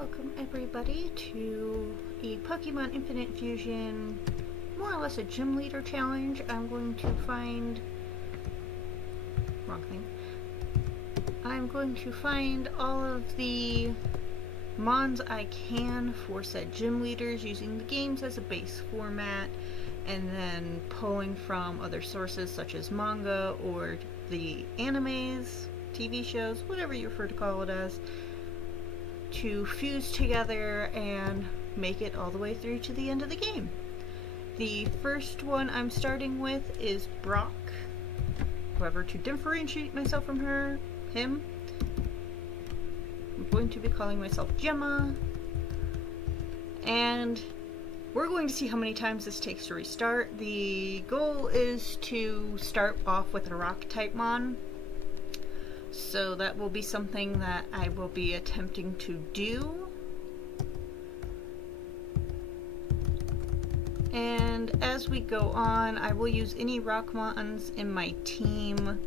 Welcome everybody to a Pokemon Infinite Fusion, more or less a gym leader challenge. I'm going to find... wrong thing. I'm going to find all of the mons I can for said gym leaders using the games as a base format, and then pulling from other sources such as manga or the animes, TV shows, whatever you prefer to call it as, to fuse together and make it all the way through to the end of the game. The first one I'm starting with is Brock. However, to differentiate myself from him, I'm going to be calling myself Gemma. And we're going to see how many times this takes to restart. The goal is to start off with a rock type mon. So that will be something that I will be attempting to do. And as we go on, I will use any rock mons in my team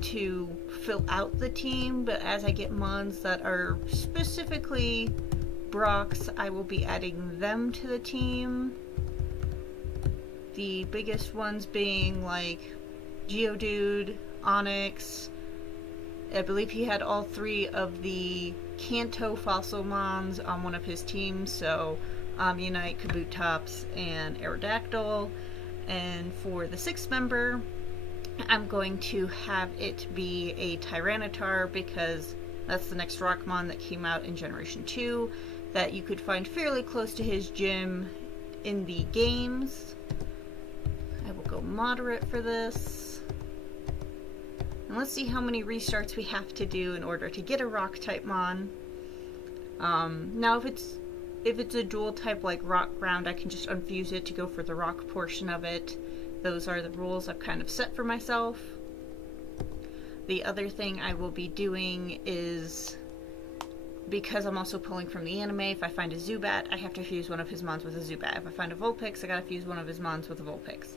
to fill out the team, but as I get mons that are specifically Brocks, I will be adding them to the team. The biggest ones being like Geodude, Onyx. I believe he had all three of the Kanto fossil mons on one of his teams, so Omnionite, Kabutops, and Aerodactyl. And for the sixth member, I'm going to have it be a Tyranitar because that's the next Rockmon that came out in Generation 2 that you could find fairly close to his gym in the games. I will go moderate for this. And let's see how many restarts we have to do in order to get a rock type mon. Now if it's a dual type like rock ground, I can just unfuse it to go for the rock portion of it. Those are the rules I've kind of set for myself. The other thing I will be doing is, because I'm also pulling from the anime, if I find a Zubat, I have to fuse one of his mons with a Zubat. If I find a Vulpix, I gotta fuse one of his mons with a Vulpix.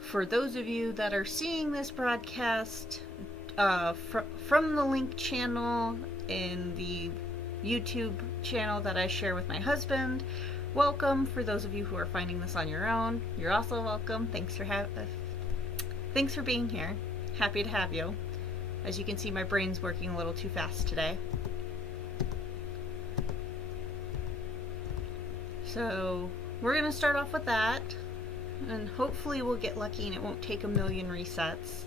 For those of you that are seeing this broadcast from the link channel in the YouTube channel that I share with my husband, welcome. For those of you who are finding this on your own, you're also welcome. Thanks for being here. Happy to have you. As you can see, my brain's working a little too fast today. So we're gonna start off with that. And hopefully we'll get lucky and it won't take a million resets.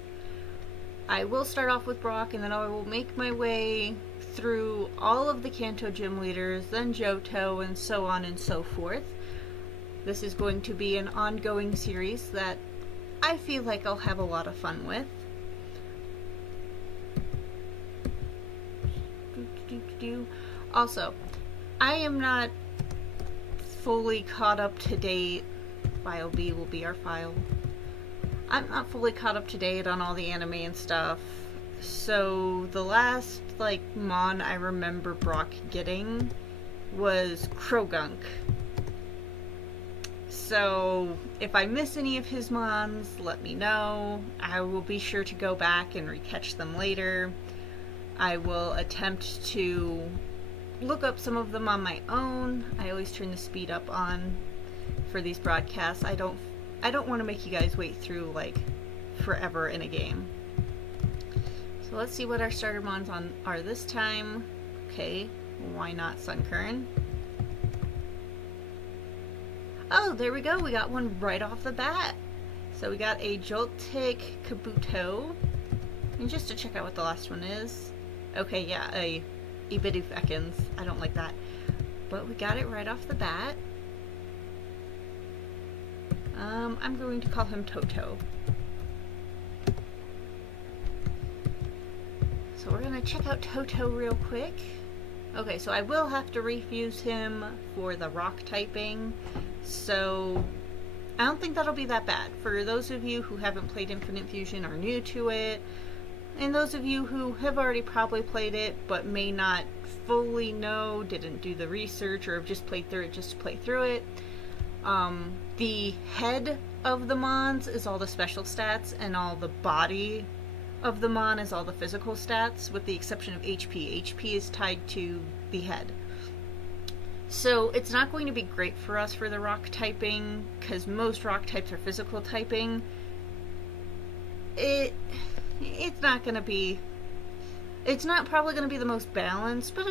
I will start off with Brock, and then I will make my way through all of the Kanto gym leaders, then Johto, and so on and so forth. This is going to be an ongoing series that I feel like I'll have a lot of fun with. Also, I am not fully caught up to date. File B will be our file. I'm not fully caught up to date on all the anime and stuff, so the last mon I remember Brock getting was Krogunk. So if I miss any of his mons, let me know. I will be sure to go back and recatch them later. I will attempt to look up some of them on my own. I always turn the speed up on for these broadcasts. I don't want to make you guys wait through forever in a game. So let's see what our starter mons are this time. Okay, why not Sunkern? Oh, there we go. We got one right off the bat. So we got a Joltik Kabuto. And just to check out what the last one is. Okay, yeah, a Ibidufekins. I don't like that. But we got it right off the bat. I'm going to call him Toto. So we're going to check out Toto real quick. Okay, so I will have to refuse him for the rock typing, so I don't think that'll be that bad. For those of you who haven't played Infinite Fusion or new to it, and those of you who have already probably played it but may not fully know, didn't do the research, or have just played through it just to play through it, the head of the mons is all the special stats, and all the body of the mon is all the physical stats, with the exception of HP. HP is tied to the head. So it's not going to be great for us for the rock typing, because most rock types are physical typing. It's not going to be... It's not probably going to be the most balanced, but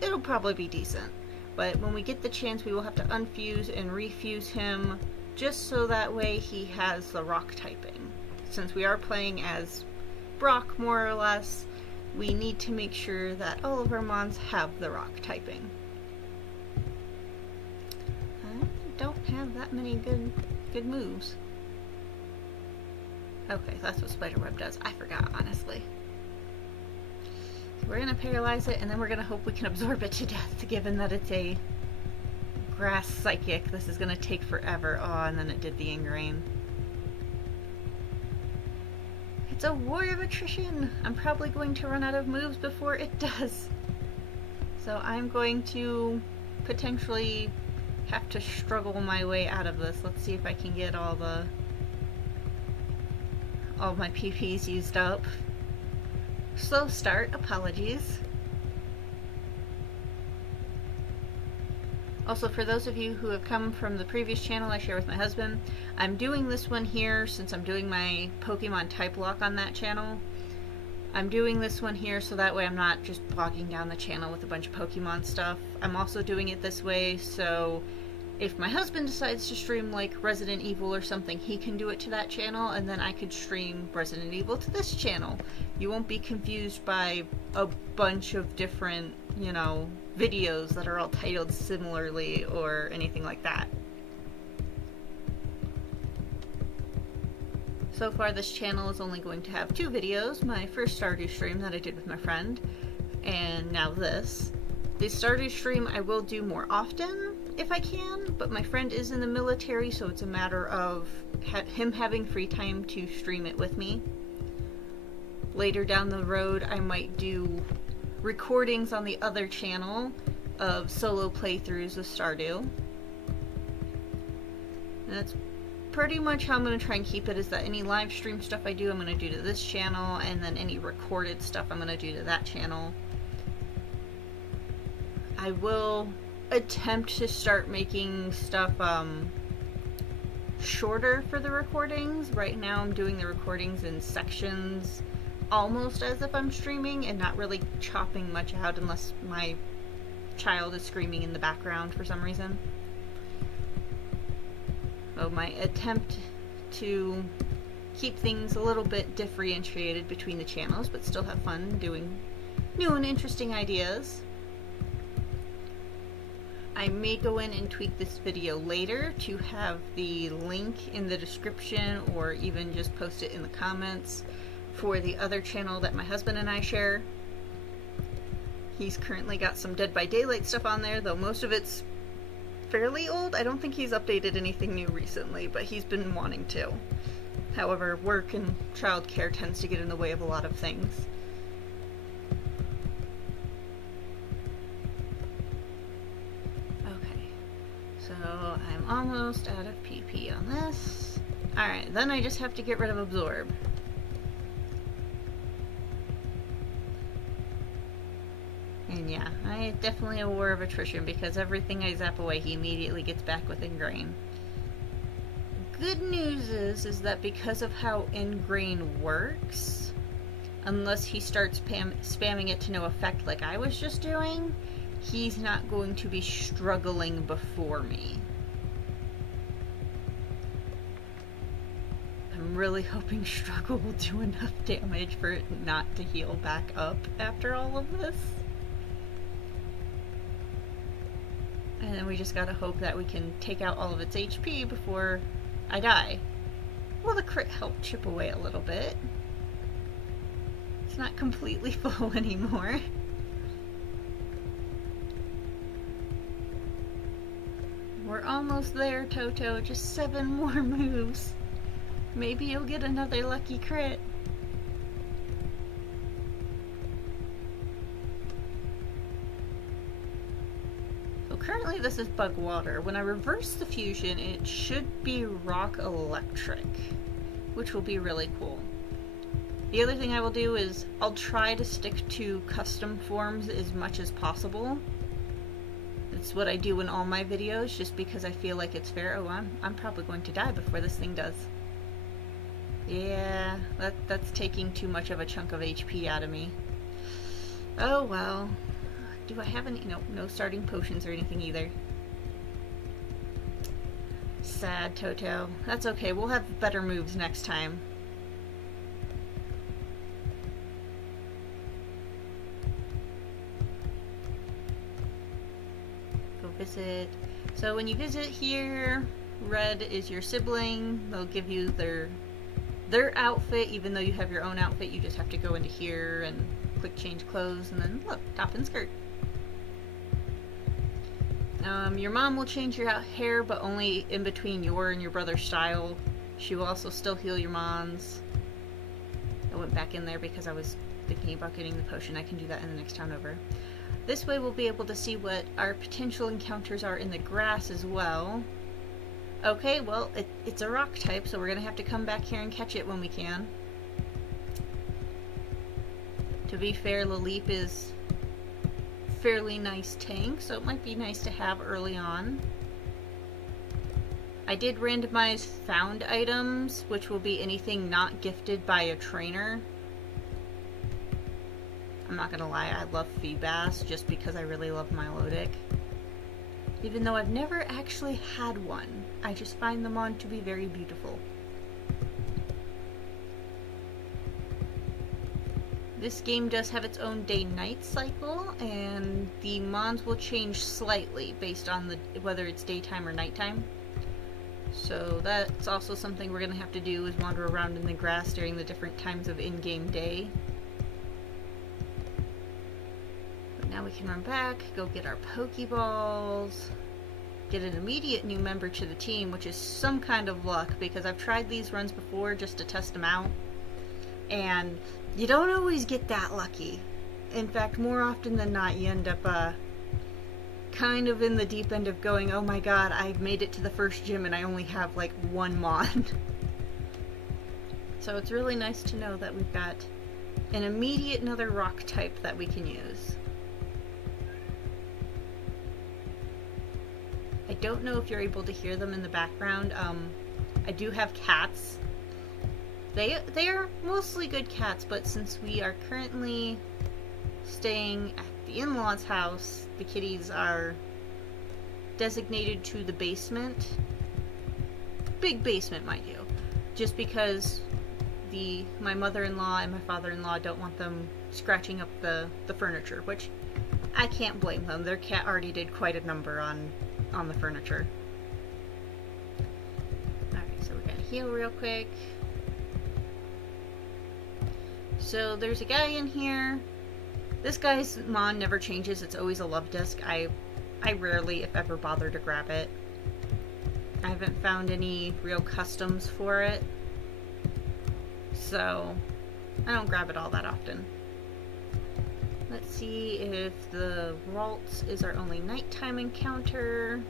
it'll probably be decent. But when we get the chance, we will have to unfuse and refuse him, just so that way he has the rock typing. Since we are playing as Brock, more or less, we need to make sure that all of our mons have the rock typing. I don't have that many good moves. Okay, that's what Spiderweb does. I forgot, honestly. So we're going to paralyze it, and then we're going to hope we can absorb it to death, given that it's a grass psychic. This is going to take forever. Oh, and then it did the ingrain. It's a war of attrition. I'm probably going to run out of moves before it does. So I'm going to potentially have to struggle my way out of this. Let's see if I can get all my PPs used up. Slow start, apologies. Also, for those of you who have come from the previous channel I share with my husband, I'm doing this one here since I'm doing my Pokemon type lock on that channel. I'm doing this one here so that way I'm not just bogging down the channel with a bunch of Pokemon stuff. I'm also doing it this way so if my husband decides to stream like Resident Evil or something, he can do it to that channel, and then I could stream Resident Evil to this channel. You won't be confused by a bunch of different, you know, videos that are all titled similarly or anything like that. So far this channel is only going to have 2 videos, my first Stardew stream that I did with my friend, and now this. The Stardew stream I will do more often if I can, but my friend is in the military, so it's a matter of him having free time to stream it with me. Later down the road I might do recordings on the other channel of solo playthroughs of Stardew. And that's pretty much how I'm going to try and keep it, is that any live stream stuff I do, I'm going to do to this channel, and then any recorded stuff I'm going to do to that channel. I will attempt to start making stuff shorter for the recordings. Right now I'm doing the recordings in sections, almost as if I'm streaming, and not really chopping much out unless my child is screaming in the background for some reason. So my attempt to keep things a little bit differentiated between the channels, but still have fun doing new and interesting ideas. I may go in and tweak this video later to have the link in the description, or even just post it in the comments, for the other channel that my husband and I share. He's currently got some Dead by Daylight stuff on there, though most of it's fairly old. I don't think he's updated anything new recently, but he's been wanting to. However, work and childcare tends to get in the way of a lot of things. Okay, so I'm almost out of PP on this. Alright, then I just have to get rid of Absorb. And yeah, definitely a war of attrition, because everything I zap away, he immediately gets back with Ingrain. Good news is that because of how Ingrain works, unless he starts spamming it to no effect like I was just doing, he's not going to be struggling before me. I'm really hoping Struggle will do enough damage for it not to heal back up after all of this. And then we just gotta hope that we can take out all of its HP before I die. Well, the crit helped chip away a little bit. It's not completely full anymore. We're almost there, Toto. Just 7 more moves. Maybe you'll get another lucky crit. Currently this is Bug Water. When I reverse the fusion, it should be Rock Electric, which will be really cool. The other thing I will do is I'll try to stick to custom forms as much as possible. It's what I do in all my videos, just because I feel like it's fair. Oh, I'm probably going to die before this thing does. Yeah, that's taking too much of a chunk of HP out of me. Oh well. Do I have any? No starting potions or anything either. Sad, Toto. That's okay, we'll have better moves next time. Go visit. So when you visit here, Red is your sibling. They'll give you their outfit, even though you have your own outfit. You just have to go into here and click change clothes, and then look, top and skirt. Your mom will change your hair, but only in between your and your brother's style. She will also still heal your mons. I went back in there because I was thinking about getting the potion. I can do that in the next town over. This way we'll be able to see what our potential encounters are in the grass as well. Okay, well, it's a rock type, so we're going to have to come back here and catch it when we can. To be fair, Laleep is fairly nice tank, so it might be nice to have early on. I did randomize found items, which will be anything not gifted by a trainer. I'm not gonna lie, I love Feebas just because I really love Milotic. Even though I've never actually had one, I just find them on to be very beautiful. This game does have its own day-night cycle, and the mons will change slightly based on whether it's daytime or nighttime. So that's also something we're going to have to do, is wander around in the grass during the different times of in-game day. But now we can run back, go get our Pokeballs, get an immediate new member to the team, which is some kind of luck, because I've tried these runs before just to test them out, and you don't always get that lucky. In fact, more often than not, you end up kind of in the deep end of going, oh my god, I've made it to the first gym and I only have like one mon. So it's really nice to know that we've got an immediate another rock type that we can use. I don't know if you're able to hear them in the background. I do have cats. They are mostly good cats, but since we are currently staying at the in-laws' house, the kitties are designated to the basement. Big basement, mind you. Just because my mother-in-law and my father-in-law don't want them scratching up the furniture, which I can't blame them. Their cat already did quite a number on the furniture. Alright, so we're gonna heal real quick. So there's a guy in here. This guy's mon never changes. It's always a love disc. I rarely, if ever, bother to grab it. I haven't found any real customs for it, so I don't grab it all that often. Let's see if the Ralts is our only nighttime encounter.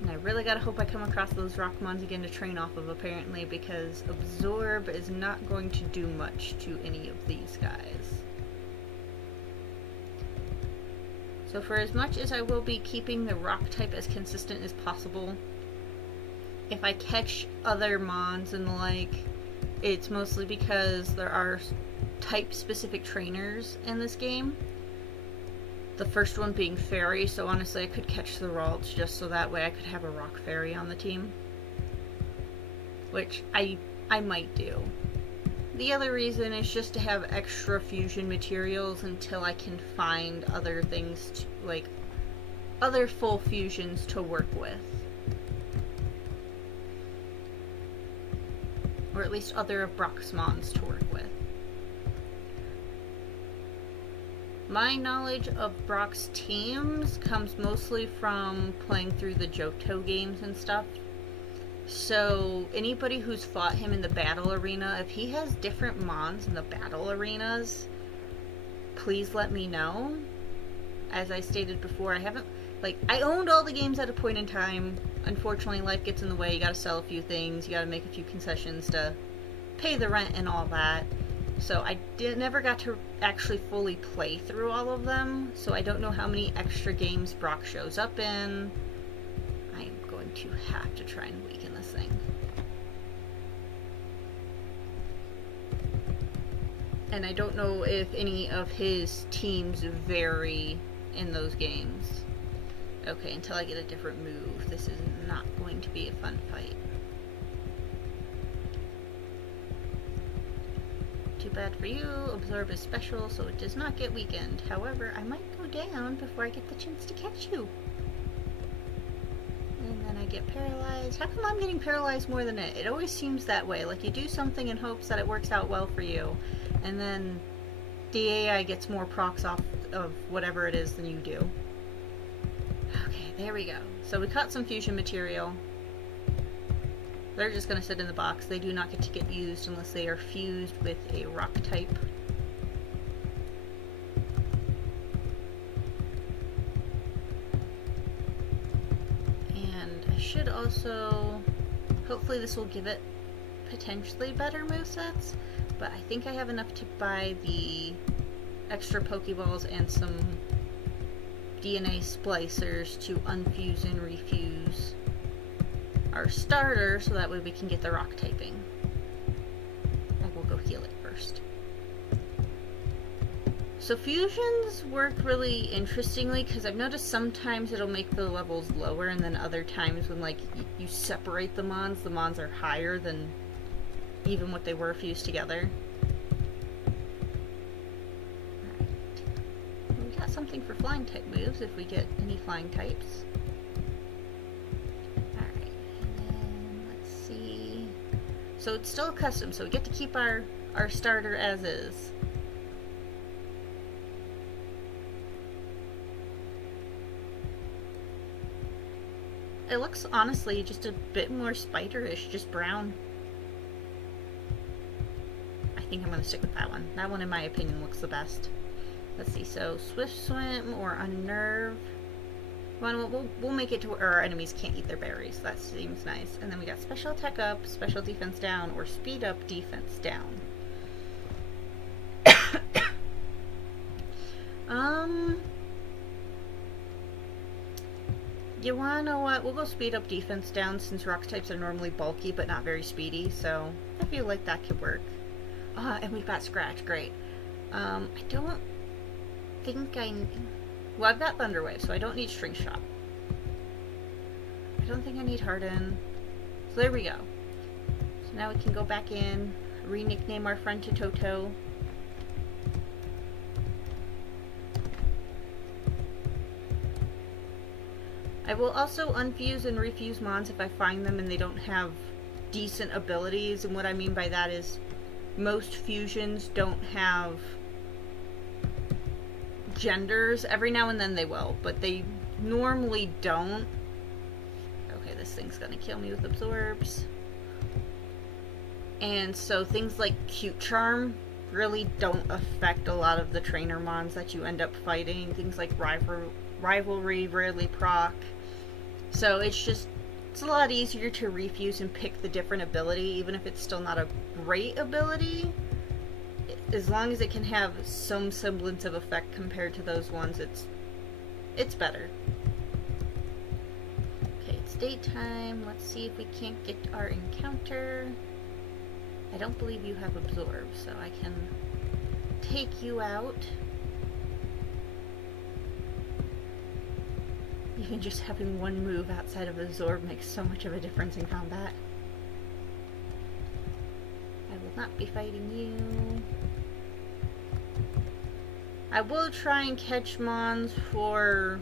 And I really gotta hope I come across those rock mons again to train off of, apparently, because Absorb is not going to do much to any of these guys. So for as much as I will be keeping the rock type as consistent as possible, if I catch other mons and the like, it's mostly because there are type-specific trainers in this game. The first one being Fairy, so honestly I could catch the Ralts just so that way I could have a Rock Fairy on the team. Which I might do. The other reason is just to have extra fusion materials until I can find other things, like other full fusions to work with. Or at least other of Brock's mons to work with. My knowledge of Brock's teams comes mostly from playing through the Johto games and stuff. So anybody who's fought him in the battle arena, if he has different mons in the battle arenas, please let me know. As I stated before, I owned all the games at a point in time. Unfortunately, life gets in the way. You gotta sell a few things, you gotta make a few concessions to pay the rent and all that. So I never got to actually fully play through all of them, so I don't know how many extra games Brock shows up in. I'm going to have to try and weaken this thing. And I don't know if any of his teams vary in those games. Okay, until I get a different move, this is not going to be a fun fight. Too bad for you, Absorb is special, so it does not get weakened. However, I might go down before I get the chance to catch you. And then I get paralyzed. How come I'm getting paralyzed more than it? It always seems that way. Like you do something in hopes that it works out well for you, and then the AI gets more procs off of whatever it is than you do. Okay, there we go. So we caught some fusion material. They're just going to sit in the box. They do not get to get used unless they are fused with a rock type. And I should also... Hopefully this will give it potentially better movesets, but I think I have enough to buy the extra Pokeballs and some DNA splicers to unfuse and refuse our starter, so that way we can get the rock typing. I will go heal it first. So fusions work really interestingly, because I've noticed sometimes it'll make the levels lower, and then other times when like you separate the mons are higher than even what they were fused together. Alright. We got something for flying type moves if we get any flying types. Alright, and then let's see. So it's still custom, so we get to keep our starter as is. It looks honestly just a bit more spiderish, just brown. I think I'm going to stick with that one. That one, in my opinion, looks the best. Let's see, so Swift Swim or Unnerve. We'll make it to where our enemies can't eat their berries. That seems nice. And then we got Special Attack Up, Special Defense Down, or Speed Up, Defense Down. You wanna know what? We'll go Speed Up, Defense Down, since rock types are normally bulky but not very speedy, so I feel like that could work. And we've got Scratch, great. I don't think well, I've got Thunder Wave, so I don't need String Shot. I don't think I need Harden. So there we go. So now we can go back in, re-nickname our friend to Toto. I will also unfuse and refuse mons if I find them and they don't have decent abilities, and what I mean by that is most fusions don't have genders. Every now and then they will, but they normally don't. Okay, this thing's gonna kill me with absorbs. And so things like Cute Charm really don't affect a lot of the trainer mons that you end up fighting. Things like Rivalry rarely proc. So it's a lot easier to refuse and pick the different ability, even if it's still not a great ability. As long as it can have some semblance of effect compared to those ones, it's better. Okay, it's daytime. Let's see if we can't get our encounter. I don't believe you have absorb, so I can take you out. Even just having one move outside of absorb makes so much of a difference in combat. I will not be fighting you. I will try and catch mons for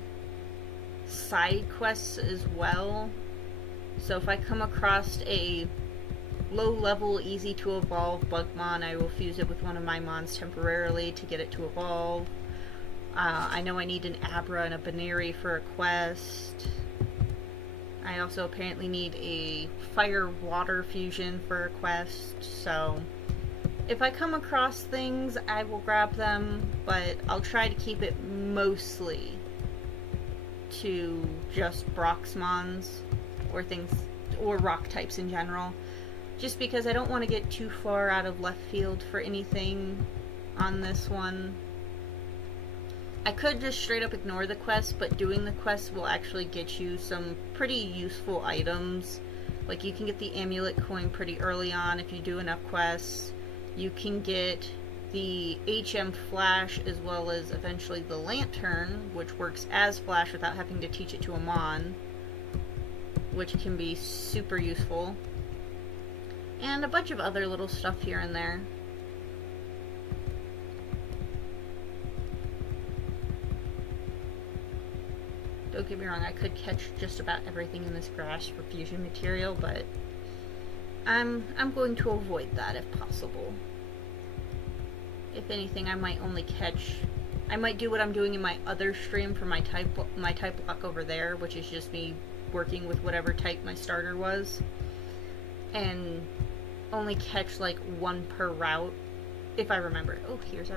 side quests as well. So if I come across a low level, easy to evolve Bugmon, I will fuse it with one of my mons temporarily to get it to evolve. I know I need an Abra and a Baneri for a quest. I also apparently need a fire-water fusion for a quest, so if I come across things, I will grab them, but I'll try to keep it mostly to just Broxmons or things, or rock types in general. just because I don't want to get too far out of left field for anything on this one. I could just straight up ignore the quest, but doing the quest will actually get you some pretty useful items. Like, you can get the amulet coin pretty early on if you do enough quests. You can get the HM flash as well as eventually the lantern, which works as flash without having to teach it to a mon, which can be super useful. And a bunch of other little stuff here and there. Don't get me wrong, I could catch just about everything in this grass for fusion material, but I'm going to avoid that if possible. If anything, I might do what I'm doing in my other stream for my type block over there, which is just me working with whatever type my starter was, and only catch like one per route if I remember. Oh, here's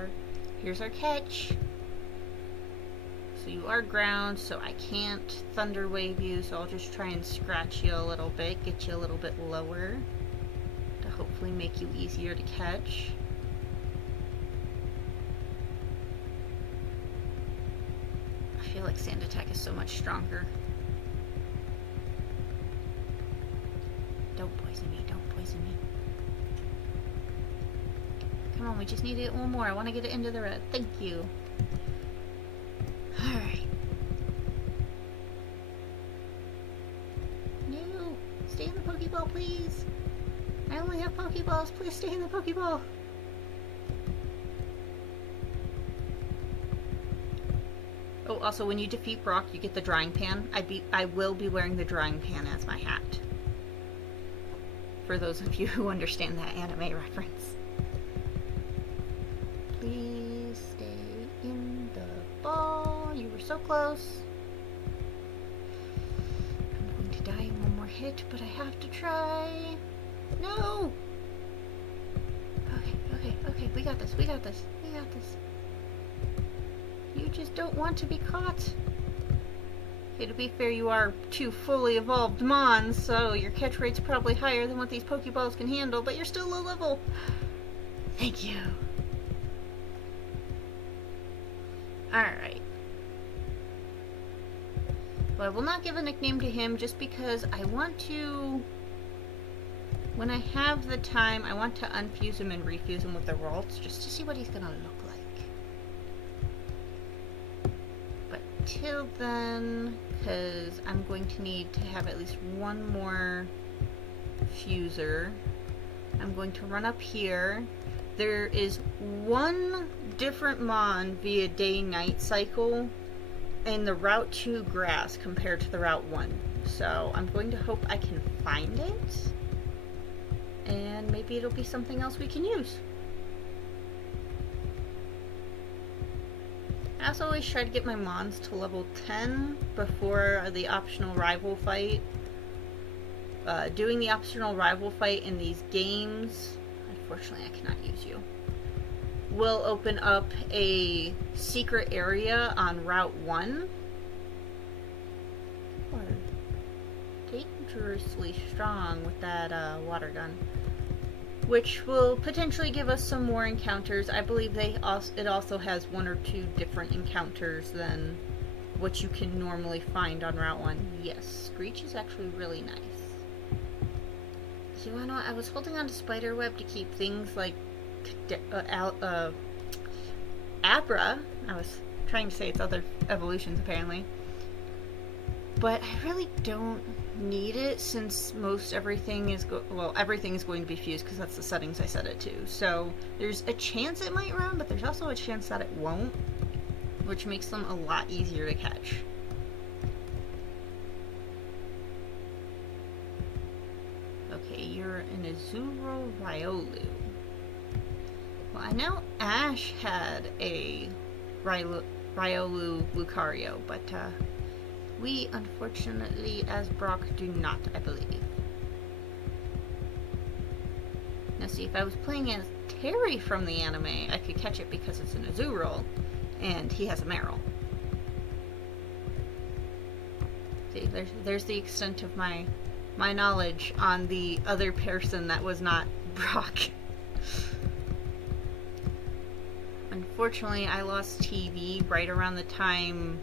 our catch. So you are ground, so I can't thunder wave you, so I'll just try and scratch you a little bit, get you a little bit lower to hopefully make you easier to catch. I feel like sand attack is so much stronger. Don't poison me, don't poison me. Come on, we just need to get one more. I want to get it into the red. Thank you. Alright. No! Stay in the Pokeball, please! I only have Pokeballs. Please stay in the Pokeball! Oh, also, when you defeat Brock, you get the drying pan. I will be wearing the drying pan as my hat. For those of you who understand that anime reference. Please stay in the ball. You were so close. I'm going to die in one more hit, but I have to try. No! Okay, we got this. You just don't want to be caught. Okay, to be fair, you are 2 fully evolved mons, so your catch rate's probably higher than what these Pokeballs can handle, but you're still low level. Thank you. Alright. Well, I will not give a nickname to him just because I want to, when I have the time, I want to unfuse him and refuse him with the Ralts just to see what he's gonna look like. But till then, because I'm going to need to have at least one more fuser, I'm going to run up here. There is one different mon via day-night cycle in the Route 2 grass compared to the Route 1. So I'm going to hope I can find it, and maybe it'll be something else we can use. I also always try to get my mons to level 10 before the optional rival fight. Doing the optional rival fight in these games, unfortunately I cannot use you, will open up a secret area on Route 1. Or dangerously strong with that water gun, which will potentially give us some more encounters. I believe it also has 1 or 2 different encounters than what you can normally find on Route 1. Yes, Screech is actually really nice. So you wanna know what? I was holding on to Spiderweb to keep things like Abra. I was trying to say its other evolutions apparently. But I really don't need it since everything is going to be fused because that's the settings I set it to. So there's a chance it might run, but there's also a chance that it won't, which makes them a lot easier to catch. Okay, you're an Azuro Riolu. Well, I know Ash had a Riolu Lucario, but we, unfortunately, as Brock, do not, I believe. Now see, if I was playing as Terry from the anime, I could catch it because it's an Azurill, and he has a Meryl. See, there's the extent of my my knowledge on the other person that was not Brock. Unfortunately, I lost TV right around the time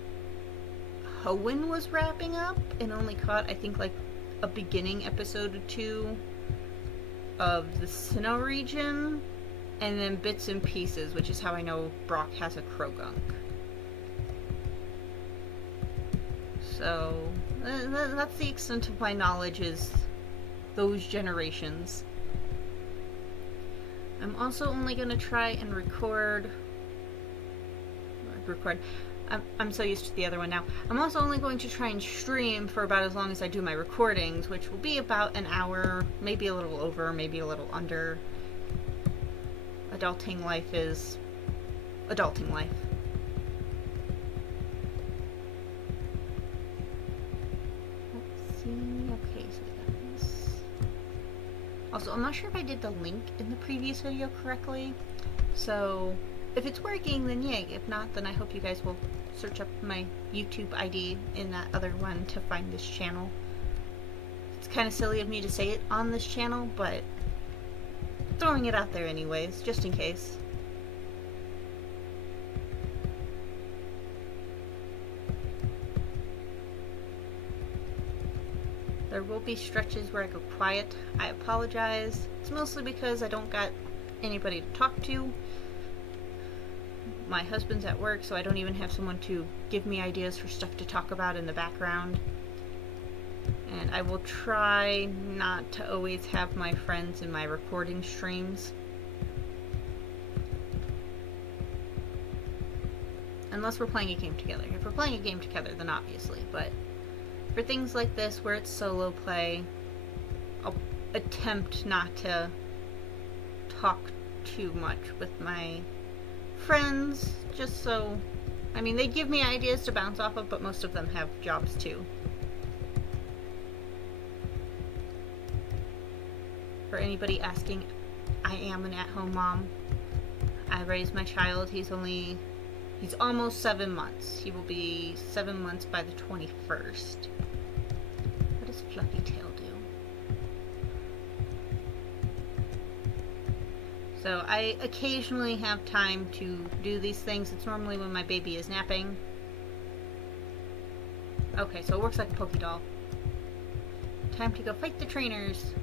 Hoenn was wrapping up and only caught, I think, like a beginning episode or two of the Sinnoh region, and then bits and pieces, which is how I know Brock has a Krogunk. So, that's the extent of my knowledge, is those generations. I'm also only going to try and record... I'm so used to the other one now. I'm also only going to try and stream for about as long as I do my recordings, which will be about an hour, maybe a little over, maybe a little under. Adulting life is adulting life. Let's see. Okay, so we got this. Also, I'm not sure if I did the link in the previous video correctly. So, if it's working, then yay. If not, then I hope you guys will search up my YouTube ID in that other one to find this channel. It's kind of silly of me to say it on this channel, but throwing it out there anyways, just in case. There will be stretches where I go quiet. I apologize. It's mostly because I don't got anybody to talk to. My husband's at work, so I don't even have someone to give me ideas for stuff to talk about in the background. And I will try not to always have my friends in my recording streams. Unless we're playing a game together. If we're playing a game together, then obviously. But for things like this, where it's solo play, I'll attempt not to talk too much with my friends, just so, I mean, they give me ideas to bounce off of, but most of them have jobs too. For anybody asking, I am an at-home mom. I raised my child. He's almost 7 months. He will be 7 months by the 21st. What does Fluffy Tail do? So I occasionally have time to do these things. It's normally when my baby is napping. Okay, so it works like a Poké Doll. Time to go fight the trainers.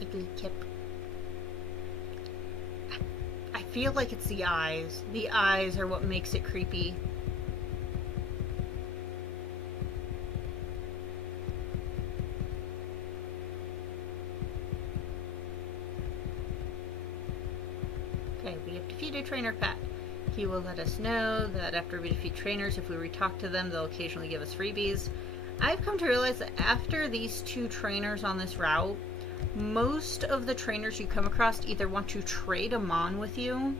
Igglytip. I feel like it's the eyes. The eyes are what makes it creepy. Okay, we have defeated Trainer Pat. He will let us know that after we defeat trainers, if we re-talk to them, they'll occasionally give us freebies. I've come to realize that after these 2 trainers on this route, most of the trainers you come across either want to trade a mon with you,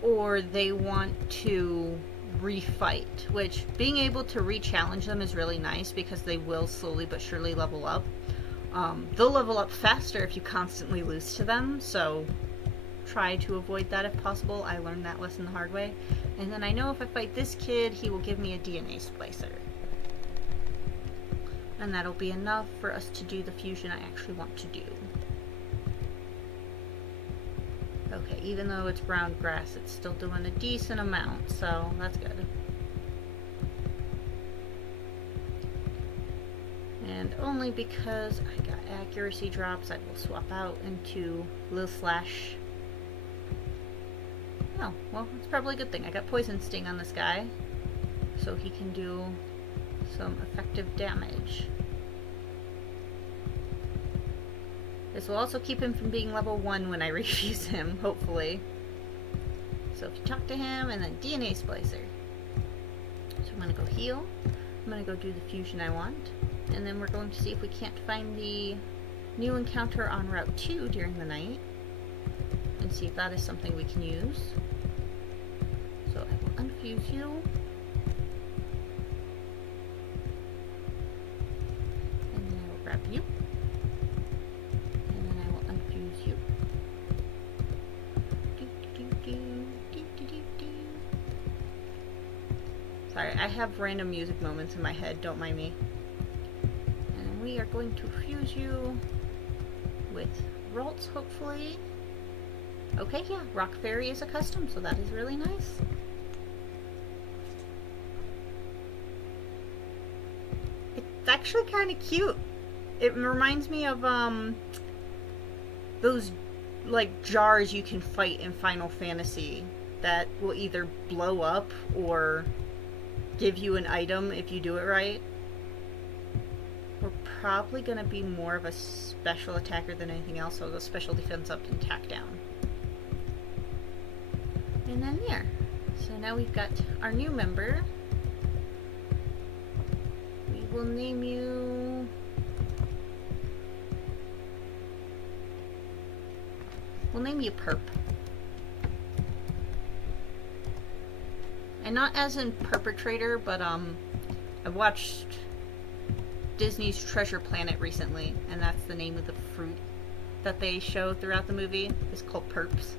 or they want to refight, which being able to re-challenge them is really nice because they will slowly but surely level up. They'll level up faster if you constantly lose to them, so try to avoid that if possible. I learned that lesson the hard way. And then I know if I fight this kid, he will give me a DNA splicer. And that'll be enough for us to do the fusion I actually want to do. Okay, even though it's brown grass, it's still doing a decent amount, so that's good. And only because I got accuracy drops, I will swap out into Lil Slash. Oh, well, it's probably a good thing. I got Poison Sting on this guy, so he can do some effective damage. This will also keep him from being level 1 when I refuse him, hopefully. So if you talk to him, and then DNA Splicer. So I'm going to go heal. I'm going to go do the fusion I want. And then we're going to see if we can't find the new encounter on Route 2 during the night. And see if that is something we can use. So I will unfuse you. And then I will grab you. And then I will unfuse you. Sorry, Sorry, I have random music moments in my head, don't mind me. And we are going to fuse you with Ralts, hopefully. Okay, yeah, Rock Fairy is a custom, so that is really nice. It's actually kind of cute. It reminds me of, those, like, jars you can fight in Final Fantasy that will either blow up or give you an item if you do it right. We're probably going to be more of a special attacker than anything else, so the special defense up and attack down. And then there. So now we've got our new member. We will name you... We'll name you Perp. And not as in perpetrator, but I watched Disney's Treasure Planet recently, and that's the name of the fruit that they show throughout the movie. It's called Perps.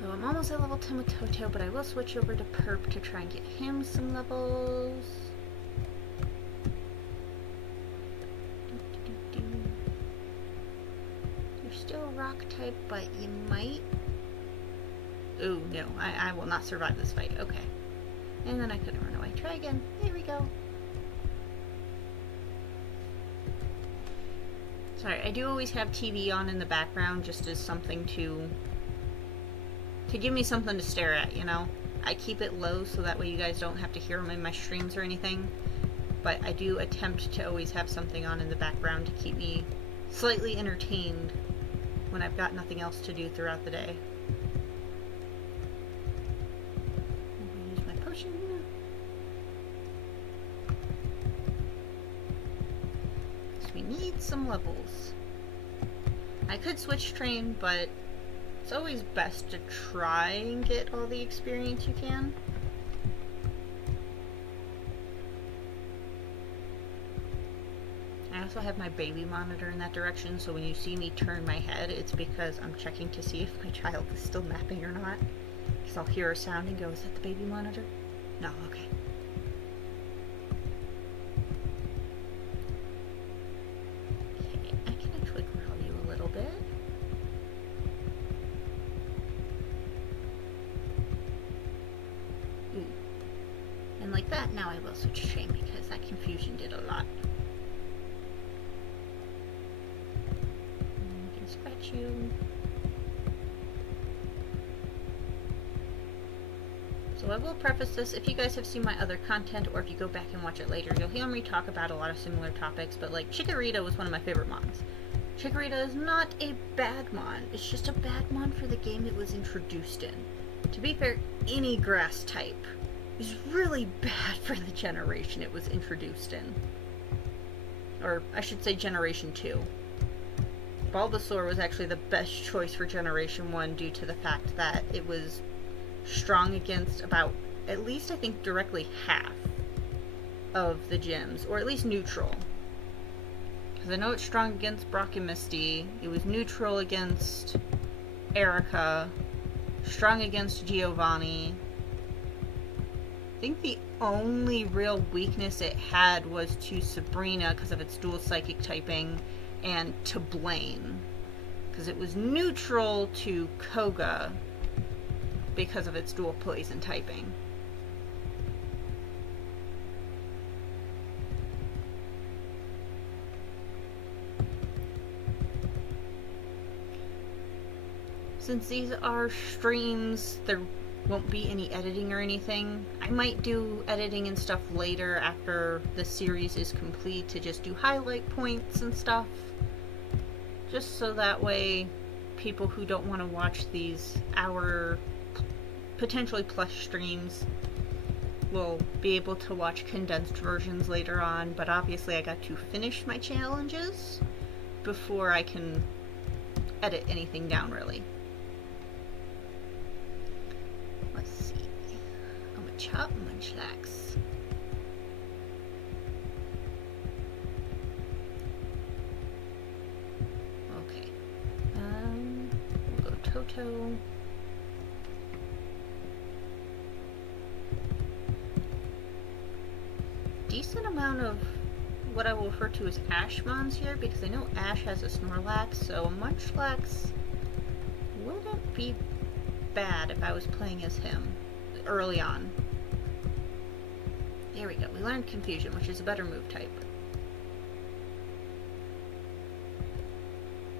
So I'm almost at level 10 with Toto, but I will switch over to Perp to try and get him some levels. You're still rock type, but you might... Ooh, no, I will not survive this fight. Okay. And then I couldn't run away. Try again. There we go. Sorry, I do always have TV on in the background just as something to give me something to stare at, you know? I keep it low so that way you guys don't have to hear them in my streams or anything. But I do attempt to always have something on in the background to keep me slightly entertained when I've got nothing else to do throughout the day. We need some levels. I could switch train, but it's always best to try and get all the experience you can. I also have my baby monitor in that direction, so when you see me turn my head, it's because I'm checking to see if my child is still napping or not. Because I'll hear a sound and go, is that the baby monitor? No, okay. Like that, now I will switch train because that confusion did a lot. And we can scratch you. So I will preface this, if you guys have seen my other content or if you go back and watch it later, you'll hear me talk about a lot of similar topics, but like Chikorita was one of my favorite mons. Chikorita is not a bad mon, it's just a bad mon for the game it was introduced in. To be fair, any grass type is really bad for the generation it was introduced in. Or, I should say Generation 2. Bulbasaur was actually the best choice for Generation 1 due to the fact that it was strong against about, at least I think directly half of the gyms, or at least neutral. Because I know it's strong against Brock and Misty, it was neutral against Erica, strong against Giovanni. I think the only real weakness it had was to Sabrina because of its dual psychic typing, and to Blaine because it was neutral to Koga because of its dual poison typing. Since these are streams, there won't be any editing or anything. I might do editing and stuff later after the series is complete to just do highlight points and stuff. Just so that way people who don't want to watch these hour, potentially plus streams will be able to watch condensed versions later on, but obviously I got to finish my challenges before I can edit anything down really. Let's see. I'm a chop munchlax. Okay. We'll go Toto. decent amount of what I will refer to as Ash mons here, because I know Ash has a Snorlax, so a Munchlax wouldn't be bad if I was playing as him early on. There we go. We learned Confusion, which is a better move type.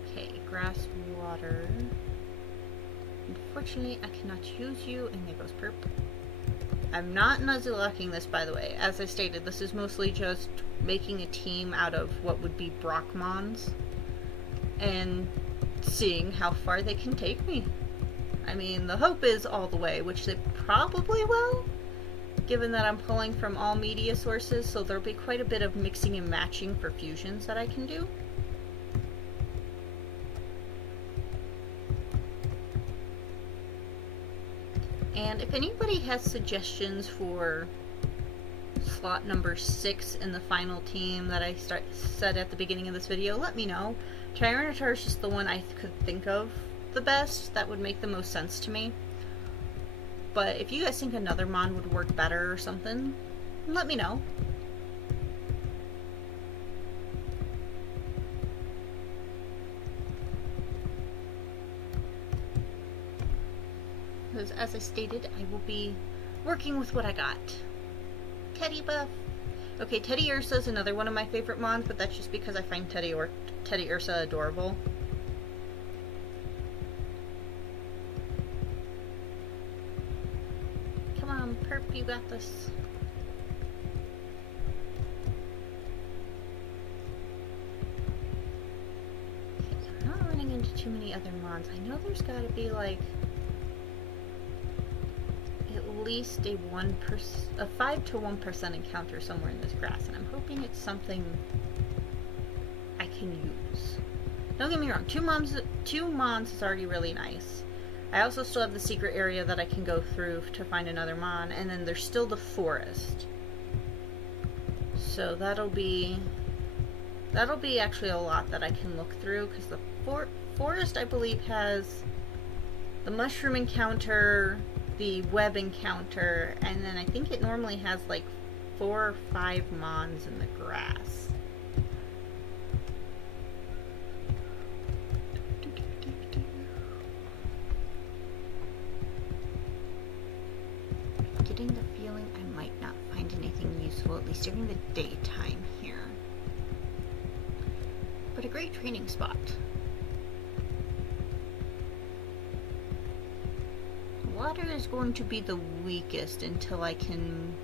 Okay, Grass, Water. Unfortunately, I cannot use you, and there goes Perp. I'm not Nuzlocking this, by the way. As I stated, this is mostly just making a team out of what would be Brockmons and seeing how far they can take me. I mean, the hope is all the way, which they probably will, given that I'm pulling from all media sources, so there'll be quite a bit of mixing and matching for fusions that I can do. And if anybody has suggestions for slot number 6 in the final team that I said at the beginning of this video, let me know. Tyranitar is just the one I could think of the best, that would make the most sense to me. But if you guys think another mon would work better or something, let me know. Because as I stated, I will be working with what I got. Teddy buff. Okay, Teddy Ursa is another one of my favorite mons, but that's just because I find Teddy Ursa adorable. Come on, Perp, you got this. Okay, I'm not running into too many other mons. I know there's gotta be like at least a 5 to 1% encounter somewhere in this grass, and I'm hoping it's something I can use. Don't get me wrong, two mons is already really nice. I also still have the secret area that I can go through to find another mon, and then there's still the forest. So that'll be actually a lot that I can look through, because the forest, I believe, has the mushroom encounter, the web encounter, and then I think it normally has like 4 or 5 mons in the grass. Getting the feeling I might not find anything useful, at least during the daytime here. But a great training spot. Water is going to be the weakest until I can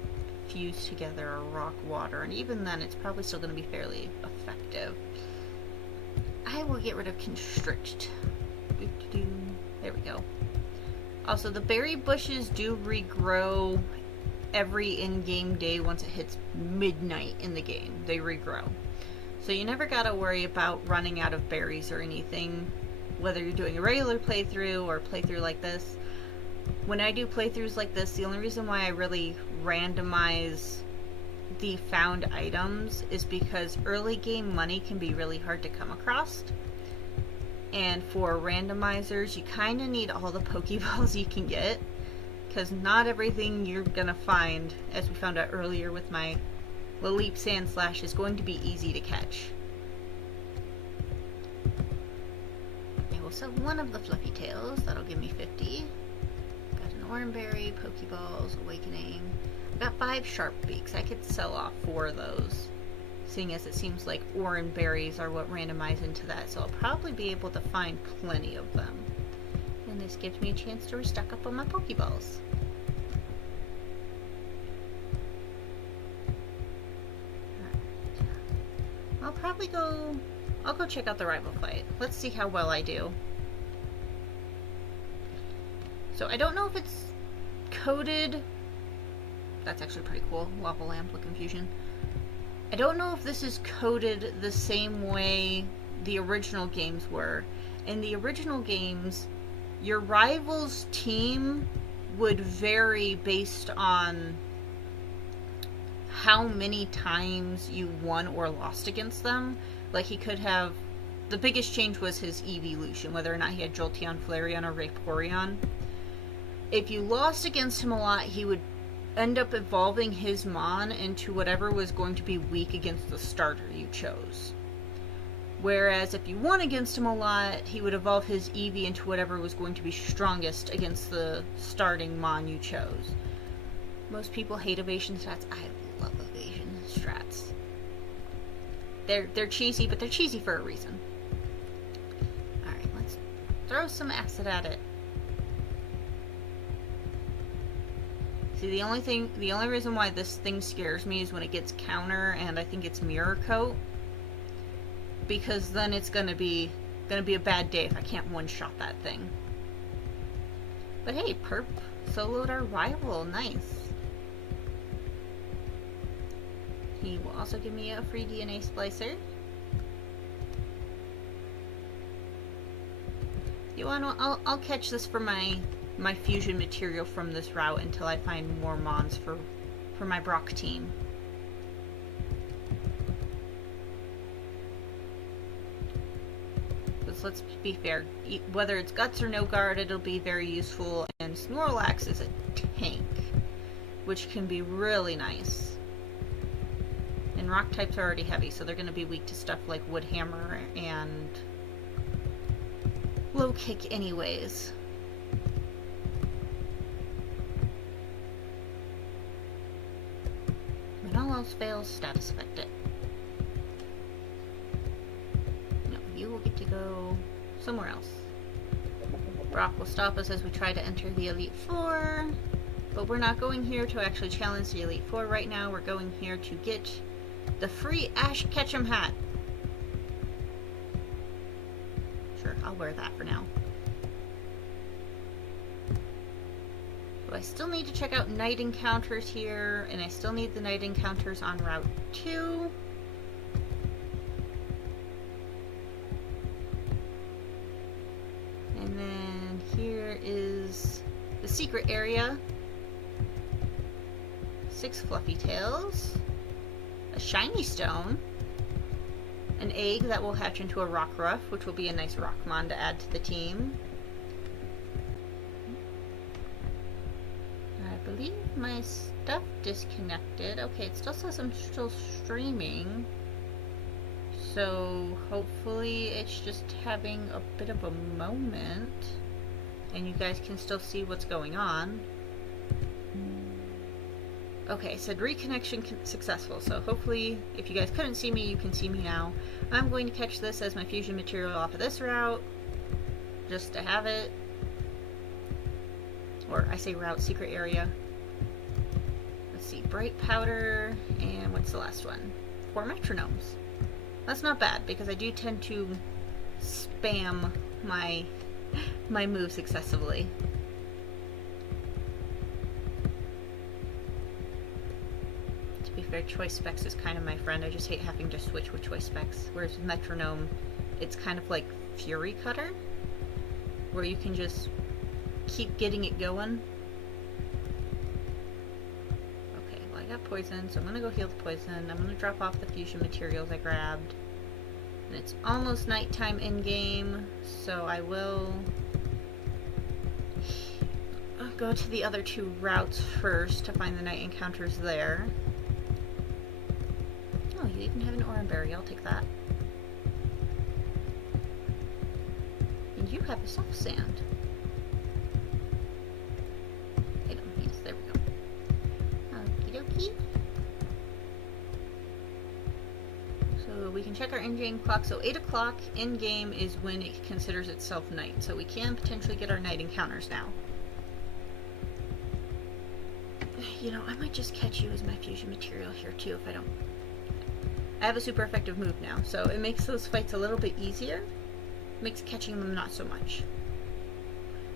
fuse together a rock water, and even then it's probably still going to be fairly effective. I will get rid of Constrict. There we go. Also, the berry bushes do regrow every in-game day once it hits midnight in the game. They regrow. So you never gotta worry about running out of berries or anything, whether you're doing a regular playthrough or a playthrough like this. When I do playthroughs like this, the only reason why I really randomize the found items is because early game money can be really hard to come across. And for randomizers, you kind of need all the Pokeballs you can get, because not everything you're going to find, as we found out earlier with my Laleep Sandslash, is going to be easy to catch. I will sell one of the Fluffy Tails, that'll give me 50. Got an Oranberry, Pokeballs, Awakening. I've got 5 Sharp Beaks, I could sell off 4 of those, seeing as it seems like Oran berries are what randomize into that, so I'll probably be able to find plenty of them. And this gives me a chance to restock up on my Pokeballs. I'll go check out the rival fight. Let's see how well I do. So I don't know if it's coded. That's actually pretty cool. Lava Lamp with Confusion. I don't know if this is coded the same way the original games were. In the original games, your rival's team would vary based on how many times you won or lost against them. Like, he could have... The biggest change was his evolution, whether or not he had Jolteon, Flareon, or Vaporeon. If you lost against him a lot, he would end up evolving his mon into whatever was going to be weak against the starter you chose. Whereas if you won against him a lot, he would evolve his Eevee into whatever was going to be strongest against the starting mon you chose. Most people hate evasion strats. I love evasion strats. They're cheesy, but they're cheesy for a reason. Alright, let's throw some acid at it. See, the only reason why this thing scares me is when it gets counter, and I think it's mirror coat. Because then it's gonna be a bad day if I can't one-shot that thing. But hey, Perp soloed our rival. Nice. He will also give me a free DNA splicer. You want? I'll catch this for my fusion material from this route until I find more mons for my Brock team. Because let's be fair, whether it's guts or no guard, it'll be very useful. And Snorlax is a tank, which can be really nice. And rock types are already heavy, so they're going to be weak to stuff like Wood Hammer and Low Kick anyways. When all else fails, status affect it. No, you will get to go somewhere else. Brock will stop us as we try to enter the Elite Four, but we're not going here to actually challenge the Elite Four right now. We're going here to get the free Ash Ketchum hat. Sure, I'll wear that for now. So I still need to check out night encounters here, and I still need the night encounters on Route 2. And then here is the secret area. 6 fluffy tails. A shiny stone, an egg that will hatch into a Rockruff, which will be a nice Rockmon to add to the team. I believe my stuff disconnected. Okay, it still says I'm still streaming, so hopefully it's just having a bit of a moment and you guys can still see what's going on. Okay, it said reconnection successful, so hopefully if you guys couldn't see me, you can see me now. I'm going to catch this as my fusion material off of this route, just to have it. Or I say route, secret area. Let's see, bright powder, and what's the last one? 4 metronomes. That's not bad, because I do tend to spam my moves excessively. To be fair, choice specs is kind of my friend. I just hate having to switch with choice specs. Whereas with metronome, it's kind of like Fury Cutter, where you can just keep getting it going. Okay, well I got poison, so I'm gonna go heal the poison. I'm gonna drop off the fusion materials I grabbed. And it's almost nighttime in game, so I will go to the other 2 routes first to find the night encounters there. Oh, you even have an Oranberry, I'll take that. And you have a soft sand. Yes, there we go. Okie dokie. So we can check our in-game clock. So 8 o'clock in-game is when it considers itself night. So we can potentially get our night encounters now. You know, I might just catch you as my fusion material here too if I don't. I have a super effective move now, so it makes those fights a little bit easier. Makes catching them not so much.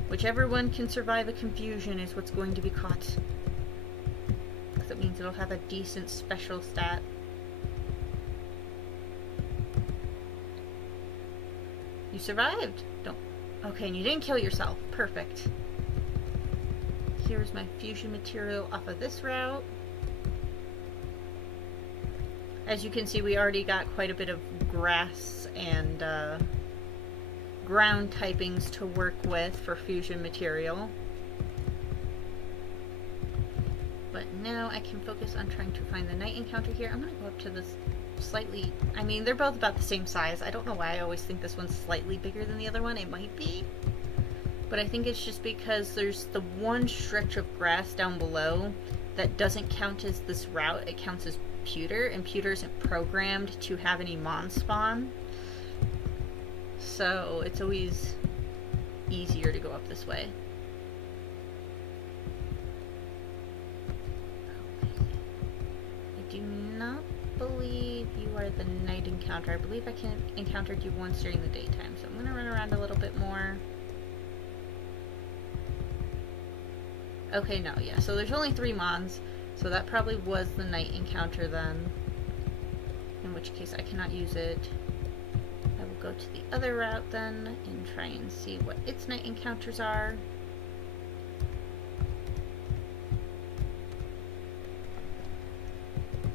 Whichever one can survive a confusion is what's going to be caught. Because it means it'll have a decent special stat. You survived! Don't. Okay, and you didn't kill yourself. Perfect. Here's my fusion material off of this route. As you can see, we already got quite a bit of grass and ground typings to work with for fusion material. But now I can focus on trying to find the night encounter here. I'm going to go up to this slightly... I mean, they're both about the same size. I don't know why I always think this one's slightly bigger than the other one. It might be. But I think it's just because there's the one stretch of grass down below that doesn't count as this route. It counts as pewter, and pewter isn't programmed to have any mons spawn. So it's always easier to go up this way. I do not believe you are the night encounter. I believe I encountered you once during the daytime, so I'm going to run around a little bit more. Okay, no, yeah, so there's only 3 mons, so that probably was the night encounter then, in which case I cannot use it. I will go to the other route then and try and see what its night encounters are.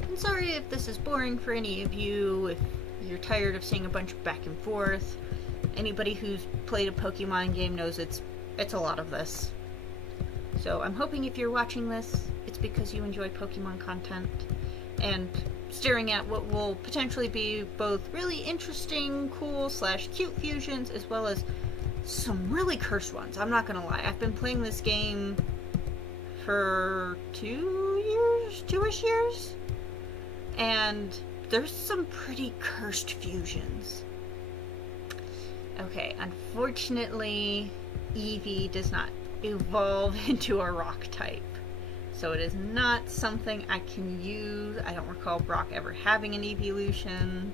I'm sorry if this is boring for any of you, if you're tired of seeing a bunch of back and forth. Anybody who's played a Pokemon game knows it's a lot of this. So I'm hoping if you're watching this, it's because you enjoy Pokemon content and staring at what will potentially be both really interesting, cool / cute fusions, as well as some really cursed ones. I'm not gonna lie, I've been playing this game for 2-ish years, and there's some pretty cursed fusions. Okay, unfortunately, Eevee does not evolve into a rock type, so it is not something I can use. I don't recall Brock ever having an evolution,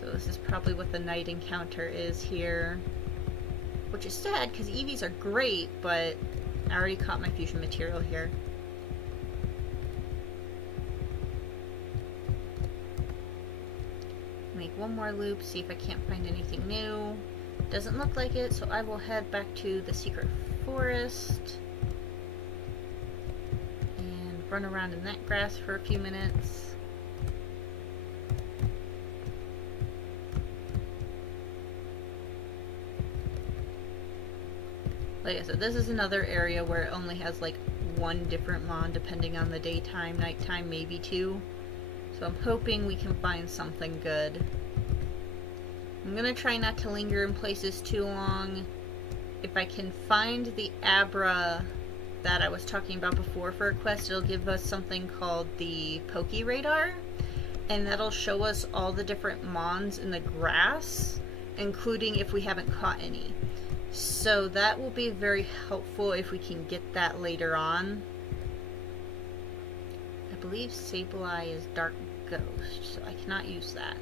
so this is probably what the night encounter is here, which is sad because Eevees are great, but I already caught my fusion material here. Make one more loop, see if I can't find anything new. Doesn't look like it, so I will head back to the secret forest and run around in that grass for a few minutes. Like I said, this is another area where it only has like 1 different mon depending on the daytime, nighttime, maybe 2. So I'm hoping we can find something good. I'm gonna try not to linger in places too long. If I can find the Abra that I was talking about before for a quest, it'll give us something called the Poke Radar, and that'll show us all the different mons in the grass, including if we haven't caught any. So that will be very helpful if we can get that later on. I believe Sableye is Dark Ghost, so I cannot use that.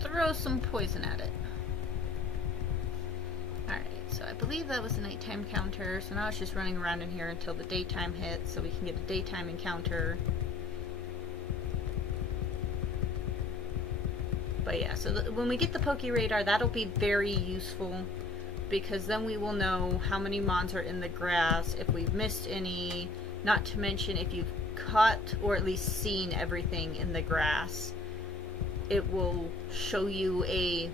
Throw some poison at it. Alright, so I believe that was the nighttime counter, so now it's just running around in here until the daytime hits, so we can get a daytime encounter. But yeah, so when we get the Poke Radar, that'll be very useful, because then we will know how many mons are in the grass, if we've missed any, not to mention if you've caught or at least seen everything in the grass. It will show you a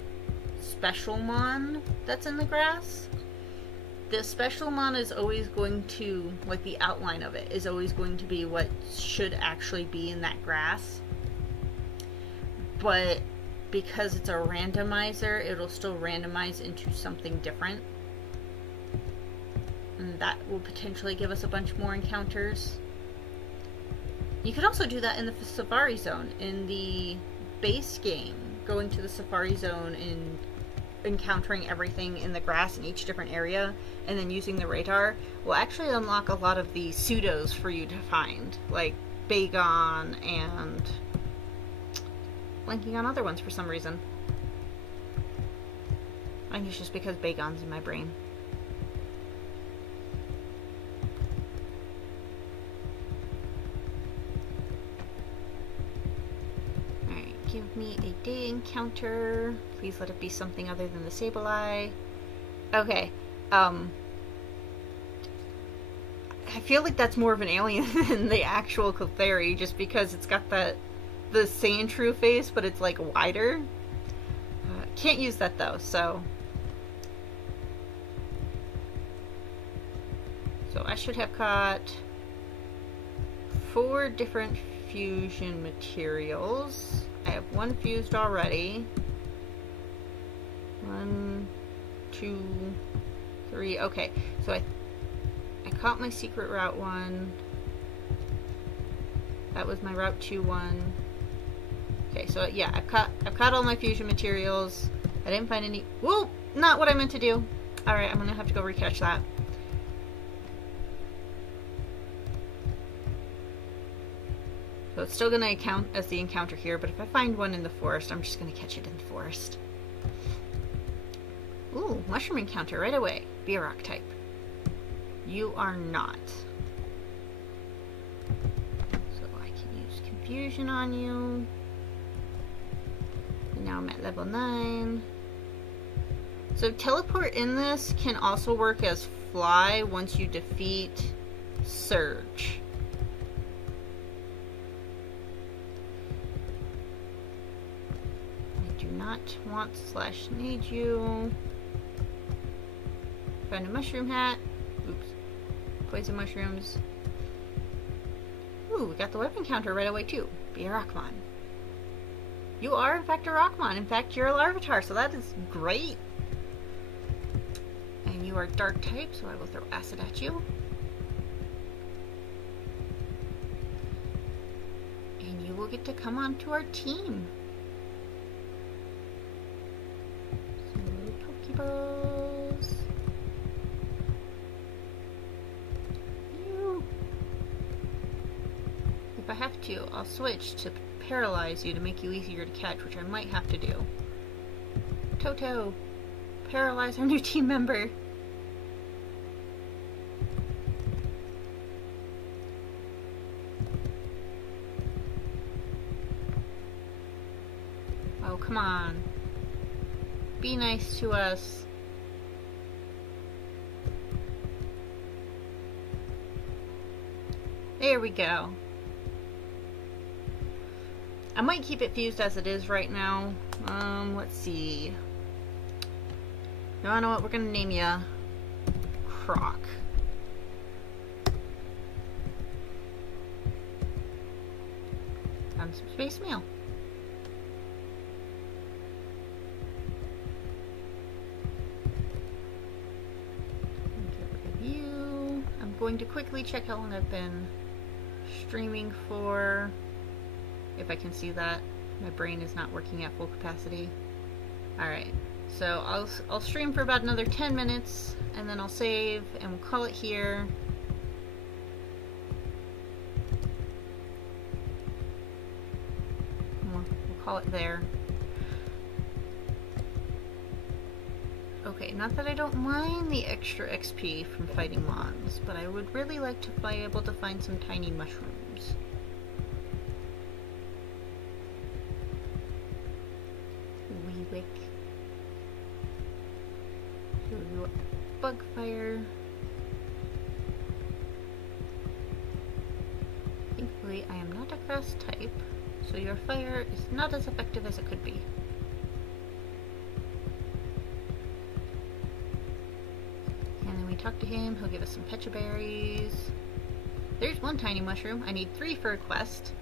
special mon that's in the grass. The special mon is always going to, like the outline of it, is always going to be what should actually be in that grass. But because it's a randomizer, it'll still randomize into something different. And that will potentially give us a bunch more encounters. You could also do that in the Safari Zone, in the base game, going to the Safari Zone and encountering everything in the grass in each different area, and then using the radar will actually unlock a lot of the pseudos for you to find, like Bagon and blanking on other ones for some reason. I think it's just because Bagon's in my brain. Give me a day encounter. Please let it be something other than the Sableye. Okay. I feel like that's more of an alien than the actual Clefairy, just because it's got the Sandshrew face, but it's like wider. Can't use that though, so I should have caught 4 different fusion materials. I have 1 fused already. 1, 2, 3. Okay, so I caught my secret route 1. That was my route 2 one. Okay, so yeah, I've caught all my fusion materials. I didn't find any. Whoa! Not what I meant to do. All right, I'm gonna have to go recatch that. So it's still gonna count as the encounter here, but if I find one in the forest, I'm just gonna catch it in the forest. Ooh, mushroom encounter right away. Be a rock type. You are not. So I can use confusion on you. And now I'm at level 9. So teleport in this can also work as fly once you defeat Surge. I do not want / need you. Found a mushroom hat. Oops. Poison mushrooms. Ooh, we got the weapon counter right away too. Be a Rockmon. You are in fact a Rockmon. In fact, you're a Larvitar, so that is great. And you are dark type, so I will throw acid at you. And you will get to come onto our team. So, Pokeballs. If I have to, I'll switch to paralyze you to make you easier to catch, which I might have to do. Toto, paralyze our new team member. Oh, come on. Be nice to us. There we go. I might keep it fused as it is right now. Let's see. No, I know what, we're gonna name ya Croc. Found some space mail. Get rid of you. I'm going to quickly check how long I've been streaming for. If I can see that. My brain is not working at full capacity. Alright, so I'll stream for about another 10 minutes, and then I'll save, and we'll call it here. We'll call it there. Okay, not that I don't mind the extra XP from fighting mons, but I would really like to be able to find some tiny mushrooms. Weewick. So your bug fire. Thankfully, I am not a grass type, so your fire is not as effective as it could be. And then we talk to him, he'll give us some pecha berries. There's one tiny mushroom. I need 3 for a quest.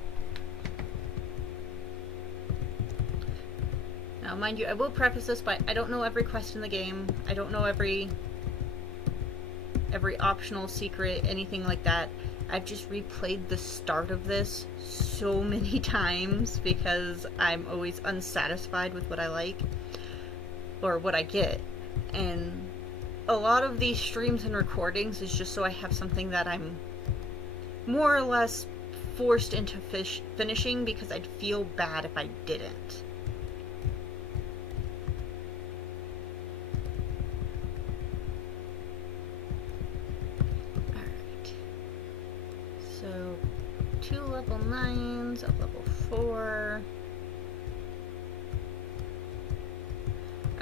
Now, mind you, I will preface this by I don't know every quest in the game. I don't know every optional secret, anything like that. I've just replayed the start of this so many times because I'm always unsatisfied with what I like or what I get. And a lot of these streams and recordings is just so I have something that I'm more or less forced into finishing because I'd feel bad if I didn't. So, 2 level 9s, a level 4.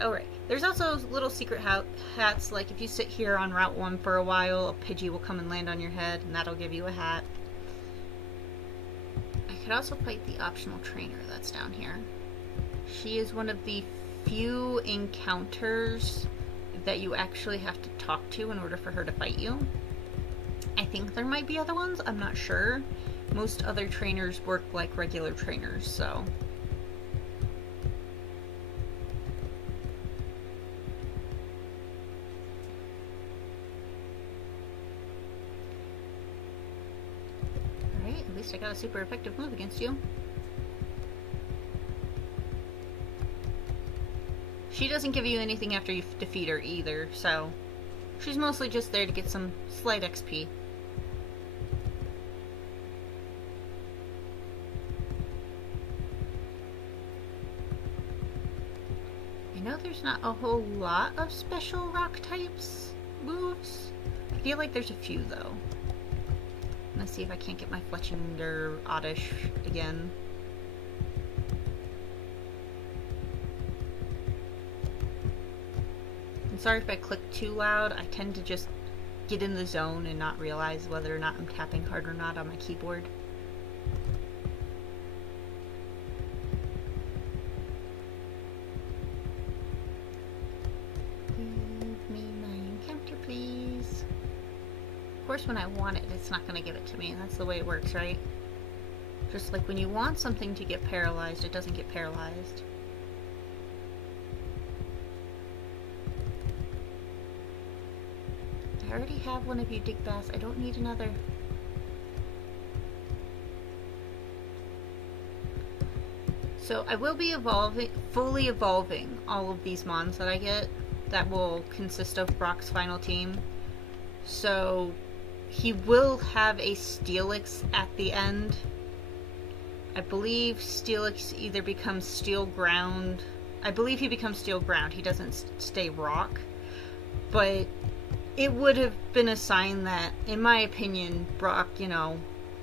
Alright, there's also little secret hats, like if you sit here on Route 1 for a while, a Pidgey will come and land on your head, and that'll give you a hat. I could also fight the optional trainer that's down here. She is one of the few encounters that you actually have to talk to in order for her to fight you. I think there might be other ones, I'm not sure. Most other trainers work like regular trainers, so. Alright, at least I got a super effective move against you. She doesn't give you anything after you defeat her either, so she's mostly just there to get some slight XP. I know there's not a whole lot of special rock types moves. I feel like there's a few though. Let's see if I can't get my Fletchinder Oddish again. Sorry if I click too loud. I tend to just get in the zone and not realize whether or not I'm tapping hard or not on my keyboard. Give me my encounter, please. Of course, when I want it, it's not going to give it to me. That's the way it works, right? Just like when you want something to get paralyzed, it doesn't get paralyzed. I already have one of you, Dig Bass. I don't need another. So I will be fully evolving all of these mons that I get. That will consist of Brock's final team. So he will have a Steelix at the end. I believe Steelix either becomes Steel Ground. I believe he becomes Steel Ground. He doesn't stay Rock. But it would have been a sign that, in my opinion, Brock,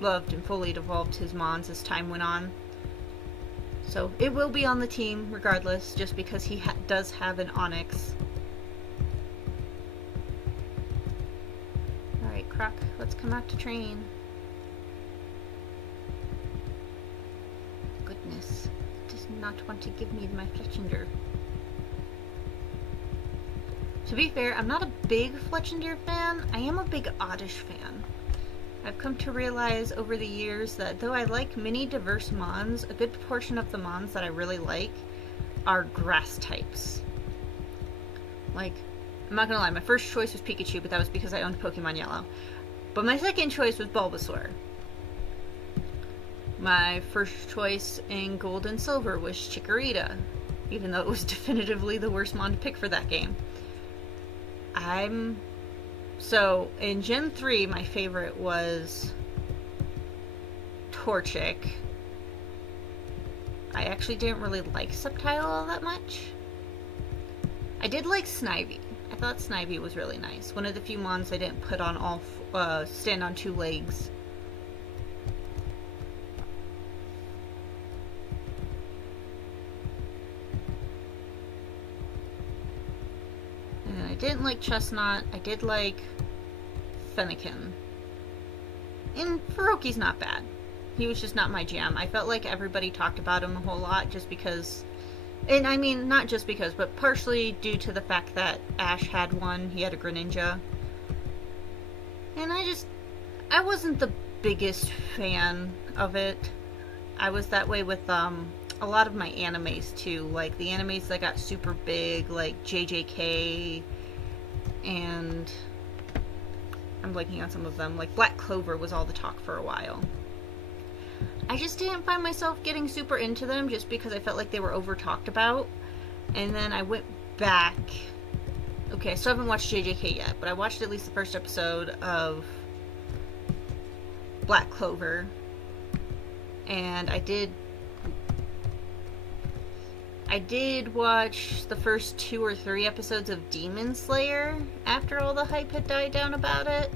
loved and fully evolved his mons as time went on. So it will be on the team regardless, just because he does have an Onyx. Alright, Croc, let's come out to train. Goodness, it does not want to give me my Fletchinder. To be fair, I'm not a big Fletchinder fan. I am a big Oddish fan. I've come to realize over the years that though I like many diverse mons, a good portion of the mons that I really like are grass types. Like, I'm not gonna lie, my first choice was Pikachu, but that was because I owned Pokemon Yellow. But my second choice was Bulbasaur. My first choice in Gold and Silver was Chikorita, even though it was definitively the worst mon to pick for that game. So, in Gen 3, my favorite was Torchic. I actually didn't really like Sceptile all that much. I did like Snivy. I thought Snivy was really nice. One of the few mons I didn't put on stand on two legs. I didn't like Chestnut. I did like Fennekin. And Faroki's not bad. He was just not my jam. I felt like everybody talked about him a whole lot just because... And I mean, not just because, but partially due to the fact that Ash had one. He had a Greninja. And I wasn't the biggest fan of it. I was that way with, a lot of my animes too. Like, the animes that got super big, like JJK... and I'm blanking on some of them. Like Black Clover was all the talk for a while. I just didn't find myself getting super into them just because I felt like they were over talked about. And then I went back. Okay, I still haven't watched JJK yet, but I watched at least the first episode of Black Clover. And I did watch the first 2 or 3 episodes of Demon Slayer after all the hype had died down about it,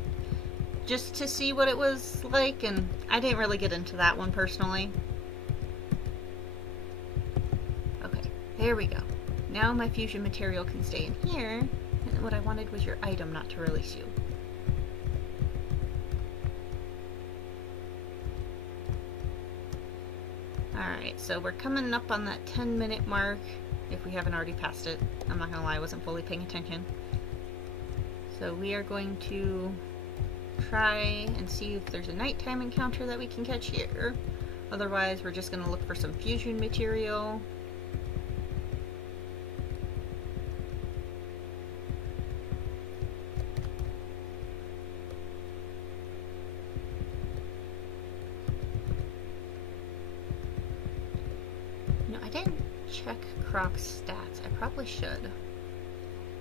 just to see what it was like, and I didn't really get into that one personally. Okay, there we go. Now my fusion material can stay in here, and what I wanted was your item, not to release you. Alright, so we're coming up on that 10-minute mark, if we haven't already passed it. I'm not gonna lie, I wasn't fully paying attention. So we are going to try and see if there's a nighttime encounter that we can catch here. Otherwise, we're just gonna look for some fusion material. No, I didn't check Croc's stats. I probably should.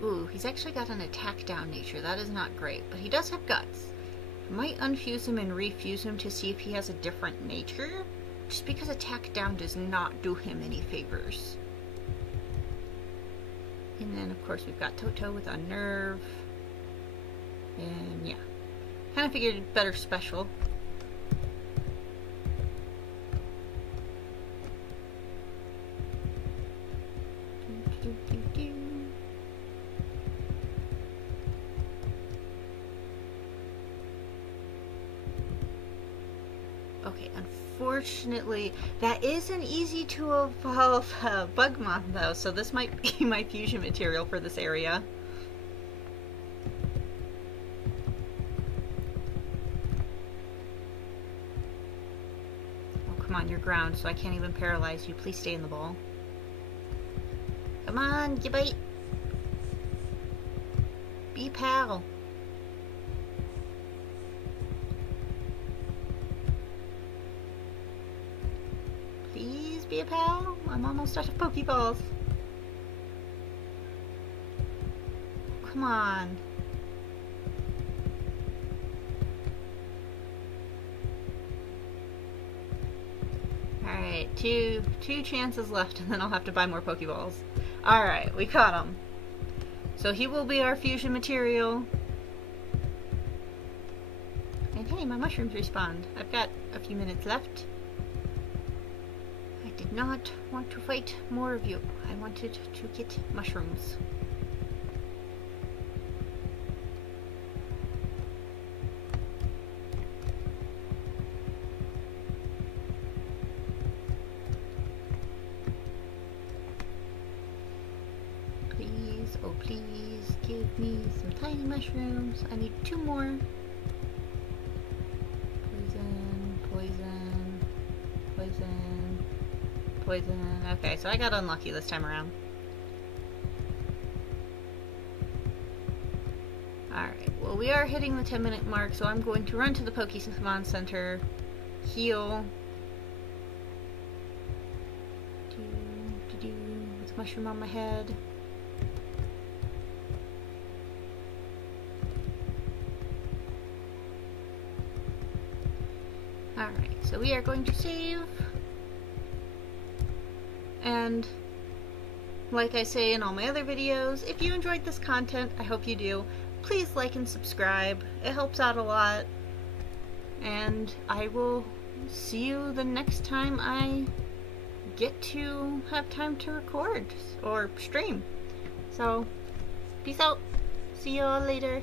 Ooh, he's actually got an attack down nature. That is not great, but he does have guts. I might unfuse him and refuse him to see if he has a different nature, just because attack down does not do him any favors. And then, of course, we've got Toto with Unnerve. And yeah, kind of figured better special. Okay, unfortunately, that isn't easy to evolve Bugmon though, so this might be my fusion material for this area. Oh, come on, you're ground, so I can't even paralyze you. Please stay in the ball. Come on, you bite. Be pal. Please be a pal. I'm almost out of Pokeballs. Come on. Alright, two chances left, and then I'll have to buy more Pokeballs. Alright, we caught him. So he will be our fusion material. And hey, my mushrooms respawned. I've got a few minutes left. I did not want to fight more of you. I wanted to get mushrooms. Please, oh please, give me some tiny mushrooms. I need 2 more. Poison, poison, poison, poison. Okay, so I got unlucky this time around. Alright, well we are hitting the 10-minute mark, so I'm going to run to the Pokemon Center, heal. With mushroom on my head. Alright, so we are going to save. And like I say in all my other videos, if you enjoyed this content, I hope you do, please like and subscribe. It helps out a lot. And I will see you the next time I get to have time to record or stream. So, peace out. See you all later.